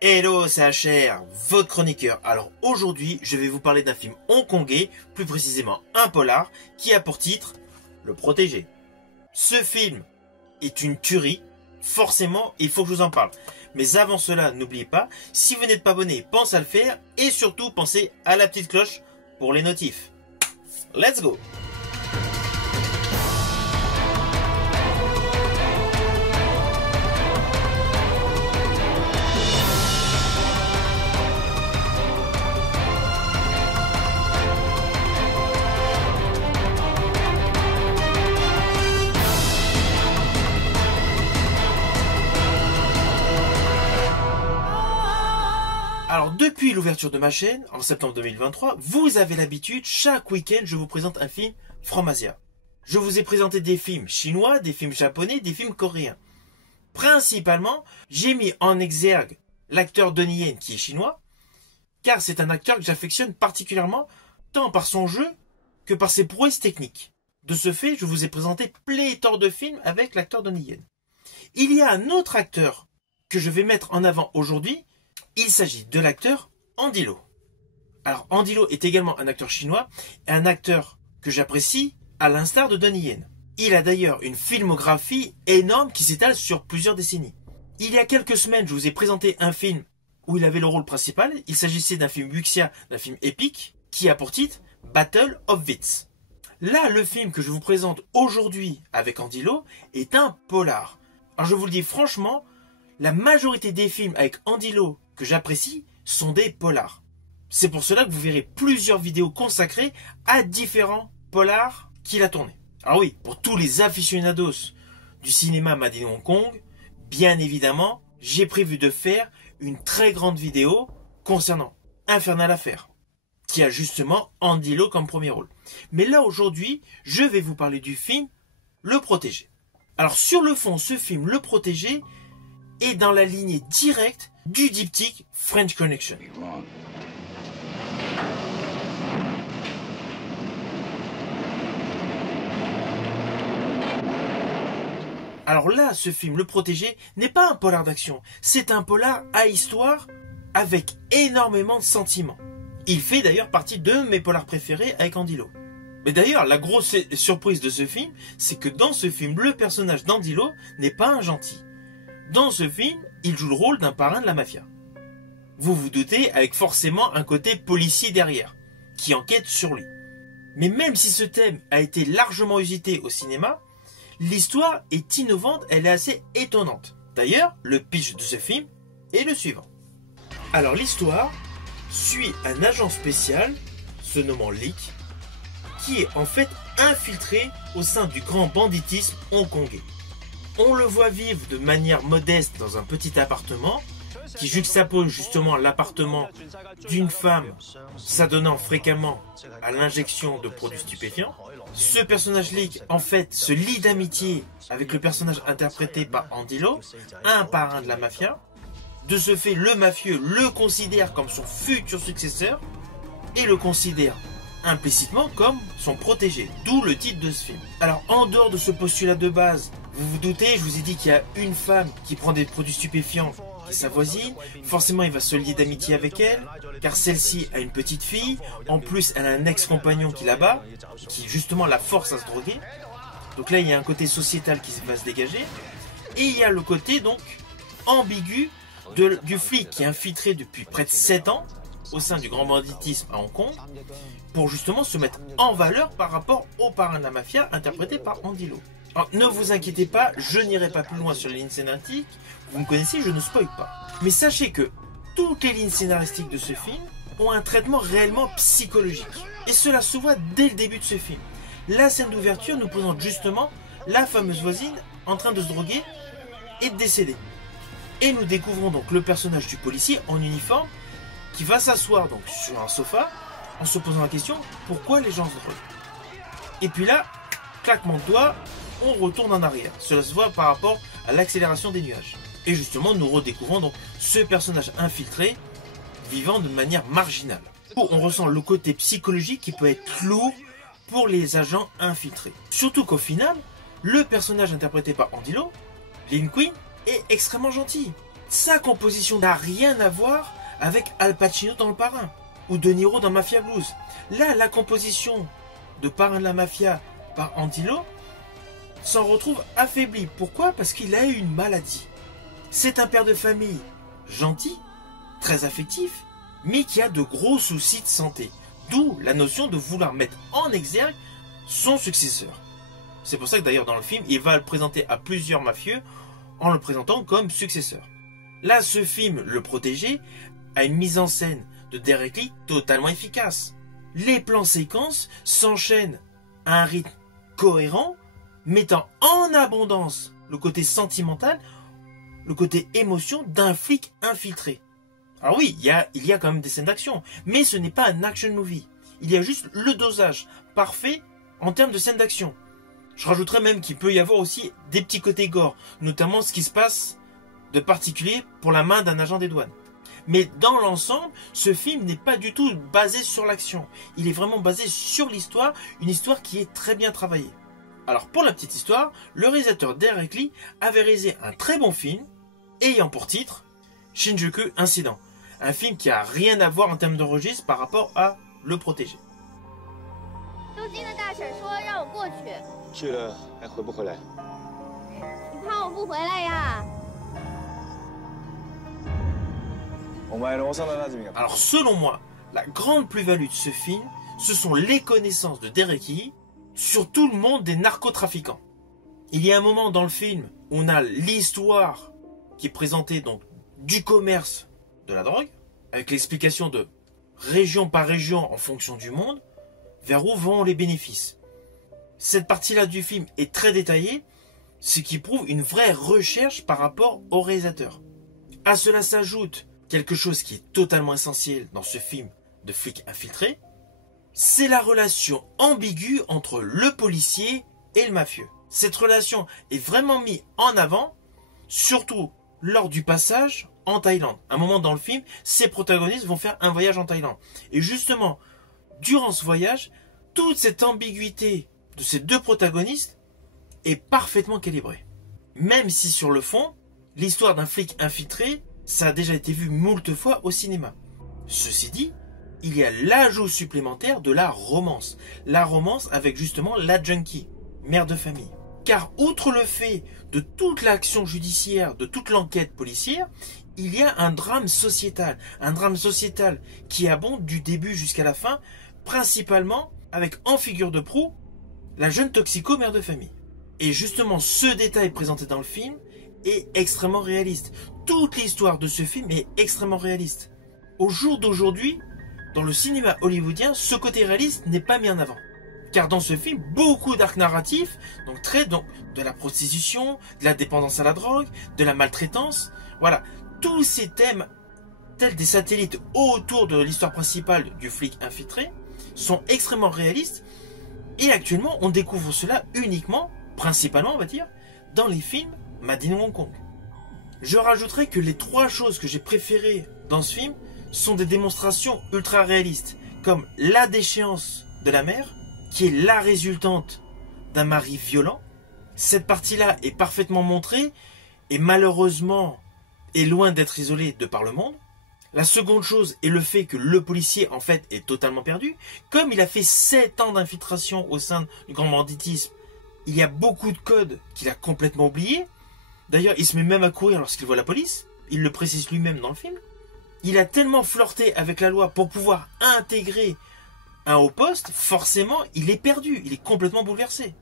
Hello, c'est HR, votre chroniqueur. Alors aujourd'hui, je vais vous parler d'un film hongkongais, plus précisément un polar, qui a pour titre Le Protégé. Ce film est une tuerie, forcément, il faut que je vous en parle. Mais avant cela, n'oubliez pas, si vous n'êtes pas abonné, pensez à le faire et surtout pensez à la petite cloche pour les notifs. Let's go! Alors depuis l'ouverture de ma chaîne, en septembre 2023, vous avez l'habitude, chaque week-end, je vous présente un film from Asia. Je vous ai présenté des films chinois, des films japonais, des films coréens. Principalement, j'ai mis en exergue l'acteur Donnie Yen qui est chinois, car c'est un acteur que j'affectionne particulièrement, tant par son jeu que par ses prouesses techniques. De ce fait, je vous ai présenté pléthore de films avec l'acteur Donnie Yen. Il y a un autre acteur que je vais mettre en avant aujourd'hui. Il s'agit de l'acteur Andy Lau. Alors Andy Lau est également un acteur chinois, et un acteur que j'apprécie à l'instar de Donnie Yen. Il a d'ailleurs une filmographie énorme qui s'étale sur plusieurs décennies. Il y a quelques semaines, je vous ai présenté un film où il avait le rôle principal. Il s'agissait d'un film wuxia, d'un film épique, qui a pour titre Battle of Wits. Là, le film que je vous présente aujourd'hui avec Andy Lau est un polar. Alors je vous le dis franchement, la majorité des films avec Andy Lau que j'apprécie sont des polars. C'est pour cela que vous verrez plusieurs vidéos consacrées à différents polars qu'il a tournés. Alors oui, pour tous les aficionados du cinéma made in Hong Kong, bien évidemment, j'ai prévu de faire une très grande vidéo concernant Infernal Affair, qui a justement Andy Lau comme premier rôle. Mais là aujourd'hui, je vais vous parler du film Le Protégé. Alors sur le fond, ce film Le Protégé est dans la lignée directe du diptyque French Connection. Alors là, ce film Le Protégé n'est pas un polar d'action, c'est un polar à histoire avec énormément de sentiments. Il fait d'ailleurs partie de mes polars préférés avec Andy Lau. Mais d'ailleurs, la grosse surprise de ce film, c'est que dans ce film, le personnage d'Andy Lau n'est pas un gentil. Dans ce film, il joue le rôle d'un parrain de la mafia. Vous vous doutez, avec forcément un côté policier derrière, qui enquête sur lui. Mais même si ce thème a été largement usité au cinéma, l'histoire est innovante, elle est assez étonnante. D'ailleurs, le pitch de ce film est le suivant. Alors l'histoire suit un agent spécial, se nommant Leak, qui est en fait infiltré au sein du grand banditisme hongkongais. On le voit vivre de manière modeste dans un petit appartement qui juxtapose justement l'appartement d'une femme s'adonnant fréquemment à l'injection de produits stupéfiants. Ce personnage Leak en fait se lie d'amitié avec le personnage interprété par Andy Lau, un parrain de la mafia. De ce fait, le mafieux le considère comme son futur successeur et le considère implicitement comme son protégé, d'où le titre de ce film. Alors en dehors de ce postulat de base, vous vous doutez, je vous ai dit qu'il y a une femme qui prend des produits stupéfiants qui est sa voisine, forcément il va se lier d'amitié avec elle, car celle-ci a une petite fille, en plus elle a un ex-compagnon qui la bat, qui justement la force à se droguer, donc là il y a un côté sociétal qui va se dégager, et il y a le côté donc ambigu du flic qui est infiltré depuis près de 7 ans, au sein du grand banditisme à Hong Kong, pour justement se mettre en valeur par rapport au parrain de la mafia interprété par Andy Lau. Alors, ne vous inquiétez pas, je n'irai pas plus loin sur les lignes scénaristiques, vous me connaissez, je ne spoil pas. Mais sachez que toutes les lignes scénaristiques de ce film ont un traitement réellement psychologique. Et cela se voit dès le début de ce film. La scène d'ouverture nous présente justement la fameuse voisine en train de se droguer et de décéder. Et nous découvrons donc le personnage du policier en uniforme qui va s'asseoir donc sur un sofa en se posant la question pourquoi les gens se droguent. Et puis là, claquement de doigts, on retourne en arrière. Cela se voit par rapport à l'accélération des nuages. Et justement, nous redécouvrons donc ce personnage infiltré vivant de manière marginale. On ressent le côté psychologique qui peut être lourd pour les agents infiltrés. Surtout qu'au final, le personnage interprété par Andy Lau, Lin Kuei, est extrêmement gentil. Sa composition n'a rien à voir avec Al Pacino dans Le Parrain ou De Niro dans Mafia Blues. Là, la composition de Parrain de la Mafia par Andy Lau s'en retrouve affaiblie. Pourquoi? Parce qu'il a eu une maladie. C'est un père de famille gentil, très affectif, mais qui a de gros soucis de santé. D'où la notion de vouloir mettre en exergue son successeur. C'est pour ça que d'ailleurs dans le film, il va le présenter à plusieurs mafieux en le présentant comme successeur. Là, ce film, Le Protégé, a une mise en scène de Derek Lee totalement efficace. Les plans séquences s'enchaînent à un rythme cohérent, mettant en abondance le côté sentimental, le côté émotion d'un flic infiltré. Alors oui, il y a quand même des scènes d'action, mais ce n'est pas un action movie. Il y a juste le dosage parfait en termes de scènes d'action. Je rajouterais même qu'il peut y avoir aussi des petits côtés gore, notamment ce qui se passe de particulier pour la main d'un agent des douanes. Mais dans l'ensemble, ce film n'est pas du tout basé sur l'action. Il est vraiment basé sur l'histoire, une histoire qui est très bien travaillée. Alors pour la petite histoire, le réalisateur Derek Lee avait réalisé un très bon film, ayant pour titre Shinjuku Incident. Un film qui a rien à voir en termes de registre par rapport à Le Protégé. 东京的大婶说让我过去，去了还回不回来？你怕我不回来呀？ Alors selon moi, la grande plus-value de ce film, ce sont les connaissances de Derek Lee sur tout le monde des narcotrafiquants. Il y a un moment dans le film où on a l'histoire qui est présentée donc du commerce de la drogue, avec l'explication de région par région en fonction du monde, vers où vont les bénéfices. Cette partie-là du film est très détaillée, ce qui prouve une vraie recherche par rapport au réalisateur. À cela s'ajoute quelque chose qui est totalement essentiel dans ce film de flic infiltré, c'est la relation ambiguë entre le policier et le mafieux. Cette relation est vraiment mise en avant, surtout lors du passage en Thaïlande. À un moment dans le film, ces protagonistes vont faire un voyage en Thaïlande. Et justement, durant ce voyage, toute cette ambiguïté de ces deux protagonistes est parfaitement calibrée. Même si sur le fond, l'histoire d'un flic infiltré, ça a déjà été vu moult fois au cinéma. Ceci dit, il y a l'ajout supplémentaire de la romance. La romance avec justement la junkie, mère de famille. Car outre le fait de toute l'action judiciaire, de toute l'enquête policière, il y a un drame sociétal. Un drame sociétal qui abonde du début jusqu'à la fin, principalement avec en figure de proue la jeune toxico mère de famille. Et justement, ce détail présenté dans le film est extrêmement réaliste. Toute l'histoire de ce film est extrêmement réaliste. Au jour d'aujourd'hui, dans le cinéma hollywoodien, ce côté réaliste n'est pas mis en avant. Car dans ce film, beaucoup d'arcs narratifs traitent de la prostitution, de la dépendance à la drogue, de la maltraitance. Voilà, tous ces thèmes, tels des satellites autour de l'histoire principale du flic infiltré, sont extrêmement réalistes. Et actuellement, on découvre cela uniquement, principalement on va dire, dans les films Made in Hong Kong. Je rajouterai que les trois choses que j'ai préférées dans ce film sont des démonstrations ultra réalistes, comme la déchéance de la mère, qui est la résultante d'un mari violent. Cette partie-là est parfaitement montrée et malheureusement est loin d'être isolée de par le monde. La seconde chose est le fait que le policier en fait est totalement perdu. Comme il a fait 7 ans d'infiltration au sein du grand banditisme, il y a beaucoup de codes qu'il a complètement oubliés. D'ailleurs, il se met même à courir lorsqu'il voit la police. Il le précise lui-même dans le film. Il a tellement flirté avec la loi pour pouvoir intégrer un haut poste, forcément, il est perdu. Il est complètement bouleversé.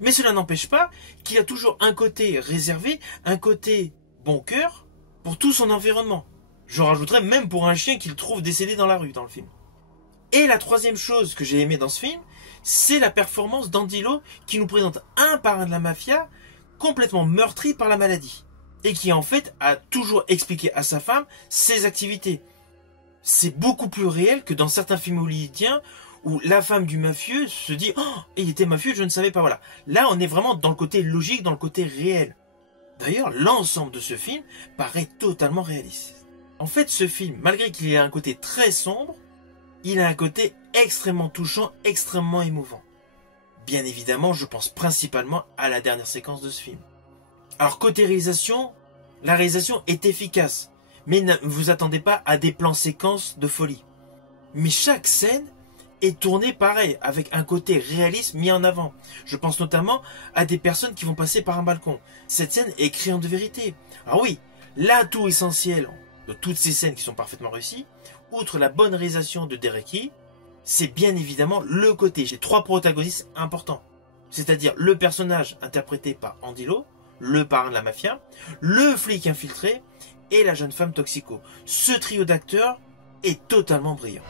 Mais cela n'empêche pas qu'il a toujours un côté réservé, un côté bon cœur pour tout son environnement. Je rajouterais même pour un chien qu'il trouve décédé dans la rue dans le film. Et la troisième chose que j'ai aimée dans ce film, c'est la performance d'Andy Lau qui nous présente un parrain de la mafia complètement meurtri par la maladie et qui en fait a toujours expliqué à sa femme ses activités. C'est beaucoup plus réel que dans certains films hollywoodiens où la femme du mafieux se dit « Oh, il était mafieux, je ne savais pas. » Voilà. Là, on est vraiment dans le côté logique, dans le côté réel. D'ailleurs, l'ensemble de ce film paraît totalement réaliste. En fait, ce film, malgré qu'il ait un côté très sombre, il a un côté extrêmement touchant, extrêmement émouvant. Bien évidemment, je pense principalement à la dernière séquence de ce film. Alors, côté réalisation, La réalisation est efficace, mais ne vous attendez pas à des plans séquences de folie. Mais chaque scène est tournée pareil, avec un côté réaliste mis en avant. Je pense notamment à des personnes qui vont passer par un balcon. Cette scène est criante de vérité. Alors oui, l'atout essentiel de toutes ces scènes qui sont parfaitement réussies, outre la bonne réalisation de Dereky, c'est bien évidemment le côté. J'ai 3 protagonistes importants. C'est-à-dire le personnage interprété par Andy Lau, le parrain de la mafia, le flic infiltré et la jeune femme toxico. Ce trio d'acteurs est totalement brillant.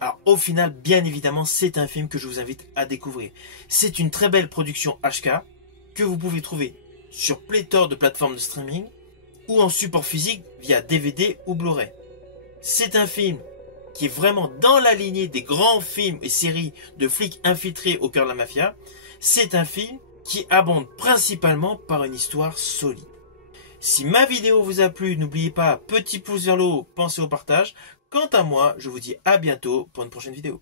Alors au final, bien évidemment, c'est un film que je vous invite à découvrir. C'est une très belle production HK que vous pouvez trouver sur pléthore de plateformes de streaming ou en support physique via DVD ou Blu-ray. C'est un film qui est vraiment dans la lignée des grands films et séries de flics infiltrés au cœur de la mafia. C'est un film qui abonde principalement par une histoire solide. Si ma vidéo vous a plu, n'oubliez pas, petit pouce vers le haut, pensez au partage. Quant à moi, je vous dis à bientôt pour une prochaine vidéo.